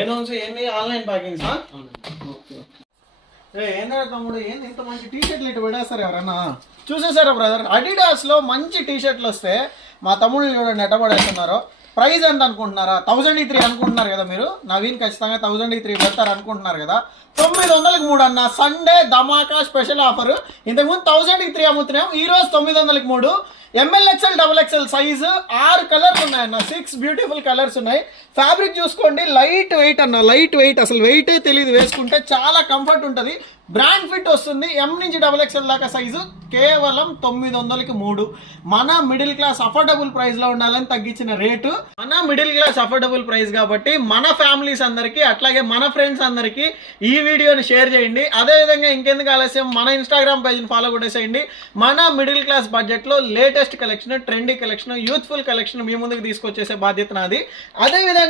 ఏంది online packing ఏందా తమ్ముడు, ఏంది ఇంత మంచి టీ షర్ట్లు ఇటు పడేస్తారు ఎవరన్నా? చూసేసారా బ్రదర్, అడిడాస్ లో మంచి టీ షర్ట్లు వస్తే మా తమ్ముళ్ళు చూడండి ఎట్ట పడేస్తున్నారు. ప్రైస్ ఎంత అనుకుంటున్నారా? 1003 అనుకుంటున్నారు కదా మీరు. నవీన్ ఖచ్చితంగా 1003 పెడతారు అనుకుంటున్నారు కదా. 900కి 3 అన్న. సండే ధమాకా స్పెషల్ ఆఫర్. ఇంతకుముందు 1003 అమ్ముతున్నాం, ఈ రోజు 900కి 3. MLXL XXL సైజు 6 కలర్స్ ఉన్నాయన్న, 6 బ్యూటిఫుల్ కలర్స్ ఉన్నాయి. ఫ్యాబ్రిక్ చూసుకోండి, లైట్ వెయిట్ అన్న, లైట్ వెయిట్, అసలు వెయిటే తెలియదు. వేసుకుంటే చాలా కంఫర్ట్ ఉంటుంది. బ్రాండ్ ఫిట్ వస్తుంది. M నుంచి XXL దాకా సైజు కేవలం 900కి 3. మన మిడిల్ క్లాస్ అఫోర్డబుల్ ప్రైస్ లో ఉండాలని తగ్గించిన రేటు. మన మిడిల్ క్లాస్ అఫోర్డబుల్ ప్రైస్ కాబట్టి మన ఫ్యామిలీస్ అందరికి, అట్లాగే మన ఫ్రెండ్స్ అందరికి ఈ వీడియోని షేర్ చేయండి. అదేవిధంగా ఇంకెందుకు ఆలస్యం, మన ఇన్స్టాగ్రామ్ పేజ్ని ఫాలో కొట్టేసేయండి. మన మిడిల్ క్లాస్ బడ్జెట్ లో latest collection, trendy collection, youthful collection మీ ముందుకు తీసుకొచ్చేసే బాధ్యత నాది. అదేవిధంగా